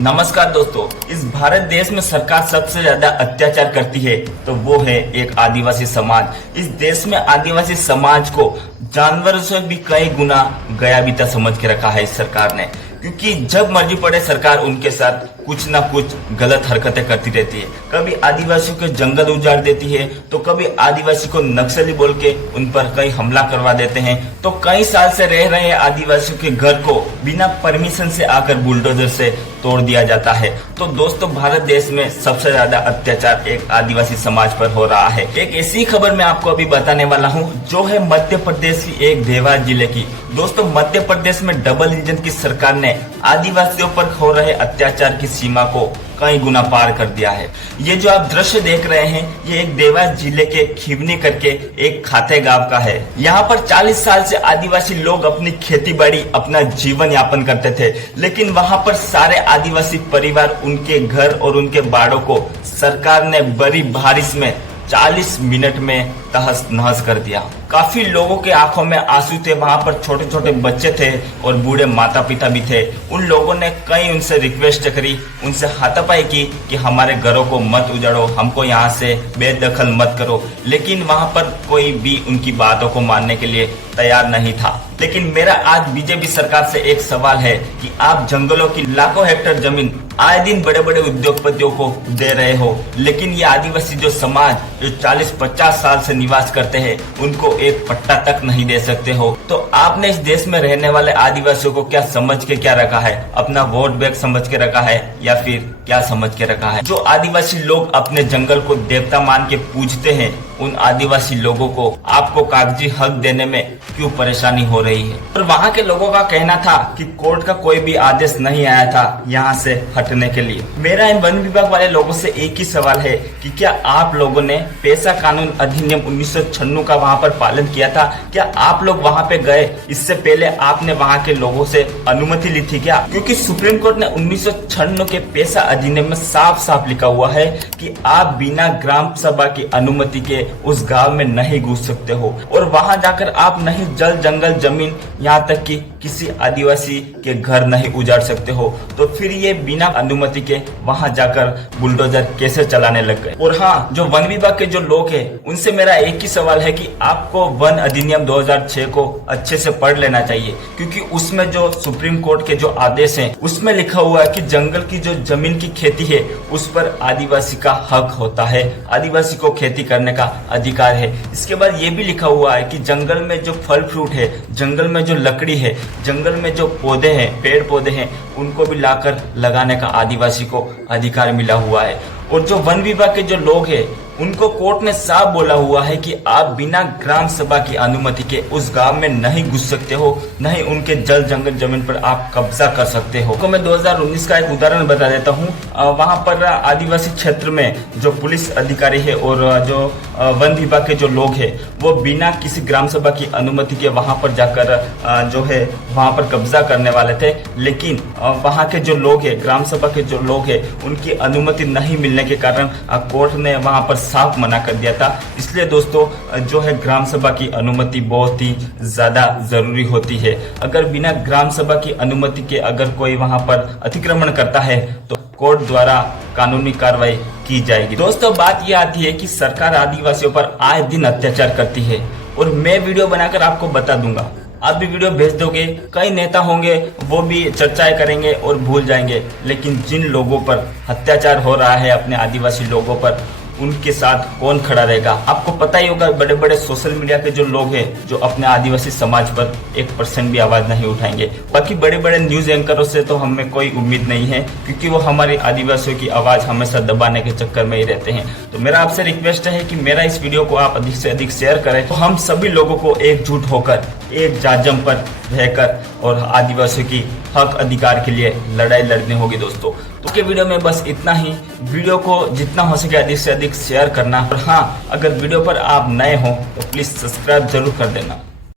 नमस्कार दोस्तों, इस भारत देश में सरकार सबसे ज्यादा अत्याचार करती है तो वो है एक आदिवासी समाज। इस देश में आदिवासी समाज को जानवरों से भी कई गुना गया समझ के रखा है इस सरकार ने, क्योंकि जब मर्जी पड़े सरकार उनके साथ कुछ ना कुछ गलत हरकतें करती रहती है। कभी आदिवासियों के जंगल उजाड़ देती है तो कभी आदिवासी को नक्सली बोल के उन पर कई हमला करवा देते हैं, तो कई साल से रह रहे आदिवासियों के घर को बिना परमिशन से आकर बुलडोजर से तोड़ दिया जाता है। तो दोस्तों, भारत देश में सबसे ज्यादा अत्याचार एक आदिवासी समाज पर हो रहा है। एक ऐसी खबर मैं आपको अभी बताने वाला हूँ जो है मध्य प्रदेश की एक देवास जिले की। दोस्तों, मध्य प्रदेश में डबल इंजन की सरकार ने आदिवासियों पर हो रहे अत्याचार की सीमा को कई गुना पार कर दिया है। ये जो आप दृश्य देख रहे हैं, ये एक देवास जिले के खिवनी करके एक खाते गांव का है। यहाँ पर 40 साल से आदिवासी लोग अपनी खेती बाड़ी, अपना जीवन यापन करते थे, लेकिन वहाँ पर सारे आदिवासी परिवार, उनके घर और उनके बाड़ों को सरकार ने बड़ी बारिश में 40 मिनट में तहस नहस कर दिया। काफी लोगों के आंखों में आंसू थे। वहां पर छोटे छोटे बच्चे थे और बूढ़े माता पिता भी थे। उन लोगों ने कई उनसे रिक्वेस्ट करी, उनसे हाथापाई की कि हमारे घरों को मत उजाड़ो, हमको यहाँ से बेदखल मत करो, लेकिन वहां पर कोई भी उनकी बातों को मानने के लिए तैयार नहीं था। लेकिन मेरा आज बीजेपी सरकार से एक सवाल है कि आप जंगलों की लाखों हेक्टेयर जमीन आए दिन बड़े बड़े उद्योगपतियों को दे रहे हो, लेकिन ये आदिवासी जो समाज जो 40-50 साल से निवास करते हैं, उनको एक पट्टा तक नहीं दे सकते हो। तो आपने इस देश में रहने वाले आदिवासियों को क्या समझ के क्या रखा है? अपना वोट बैंक समझ के रखा है या फिर क्या समझ के रखा है? जो आदिवासी लोग अपने जंगल को देवता मान के पूजते हैं, उन आदिवासी लोगों को आपको कागजी हक देने में क्यों परेशानी हो रही है? और वहाँ के लोगों का कहना था कि कोर्ट का कोई भी आदेश नहीं आया था यहाँ से हटने के लिए। मेरा इन वन विभाग वाले लोगों से एक ही सवाल है कि क्या आप लोगों ने पेशा कानून अधिनियम 1996 का वहाँ पर पालन किया था? क्या आप लोग वहाँ पे गए? इससे पहले आपने वहाँ के लोगों से अनुमति ली थी क्या? क्योंकि सुप्रीम कोर्ट ने 1996 के पेशा अधिनियम में साफ साफ लिखा हुआ है कि आप बिना ग्राम सभा की अनुमति के उस गांव में नहीं घुस सकते हो, और वहां जाकर आप नहीं जल जंगल जमीन, यहाँ तक कि किसी आदिवासी के घर नहीं उजाड़ सकते हो। तो फिर ये बिना अनुमति के वहां जाकर बुलडोजर कैसे चलाने लग गए? और हाँ, जो वन विभाग के जो लोग हैं, उनसे मेरा एक ही सवाल है कि आपको वन अधिनियम 2006 को अच्छे से पढ़ लेना चाहिए, क्योंकि उसमें जो सुप्रीम कोर्ट के जो आदेश हैं, उसमें लिखा हुआ है कि जंगल की जो जमीन की खेती है उस पर आदिवासी का हक होता है, आदिवासी को खेती करने का अधिकार है। इसके बाद ये भी लिखा हुआ है कि जंगल में जो फल फ्रूट है, जंगल में जो लकड़ी है, जंगल में जो पौधे हैं, पेड़ पौधे हैं, उनको भी लाकर लगाने का आदिवासी को अधिकार मिला हुआ है। और जो वन विभाग के जो लोग हैं, उनको कोर्ट ने साफ बोला हुआ है कि आप बिना ग्राम सभा की अनुमति के उस गांव में नहीं घुस सकते हो, नहीं उनके जल जंगल जमीन पर आप कब्जा कर सकते हो। तो मैं 2019 का एक उदाहरण बता देता हूँ। वहां पर आदिवासी क्षेत्र में जो पुलिस अधिकारी है और जो वन विभाग के जो लोग हैं, वो बिना किसी ग्राम सभा की अनुमति के वहां पर जाकर जो है वहां पर कब्जा करने वाले थे, लेकिन वहां के जो लोग हैं, ग्राम सभा के जो लोग हैं, उनकी अनुमति नहीं मिलने के कारण कोर्ट ने वहां पर साफ मना कर दिया था। इसलिए दोस्तों, जो है ग्राम सभा की अनुमति बहुत ही ज्यादा जरूरी होती है। अगर बिना ग्राम सभा की अनुमति के अगर कोई वहां पर अतिक्रमण करता है तो कोर्ट द्वारा कानूनी कार्रवाई की जाएगी। दोस्तों, बात यह आती है कि सरकार आदिवासियों पर आए दिन अत्याचार करती है, और मैं वीडियो बनाकर आपको बता दूंगा। आप भी वीडियो भेज दोगे, कई नेता होंगे वो भी चर्चाएं करेंगे और भूल जाएंगे, लेकिन जिन लोगों पर अत्याचार हो रहा है अपने आदिवासी लोगों पर, उनके साथ कौन खड़ा रहेगा? आपको पता ही होगा, बड़े बड़े सोशल मीडिया के जो लोग हैं, जो अपने आदिवासी समाज पर 1% भी आवाज नहीं उठाएंगे। बाकी बड़े बड़े न्यूज एंकरों से तो हमें कोई उम्मीद नहीं है, क्योंकि वो हमारे आदिवासियों की आवाज हमेशा दबाने के चक्कर में ही रहते हैं। तो मेरा आपसे रिक्वेस्ट है कि मेरा इस वीडियो को आप अधिक से अधिक शेयर करें, तो हम सभी लोगों को एकजुट होकर एक जाजम पर रहकर और आदिवासियों की हक अधिकार के लिए लड़ाई लड़नी होगी दोस्तों। तो के वीडियो में बस इतना ही। वीडियो को जितना हो सके अधिक से अधिक शेयर करना, और हाँ, अगर वीडियो पर आप नए हो तो प्लीज सब्सक्राइब जरूर कर देना।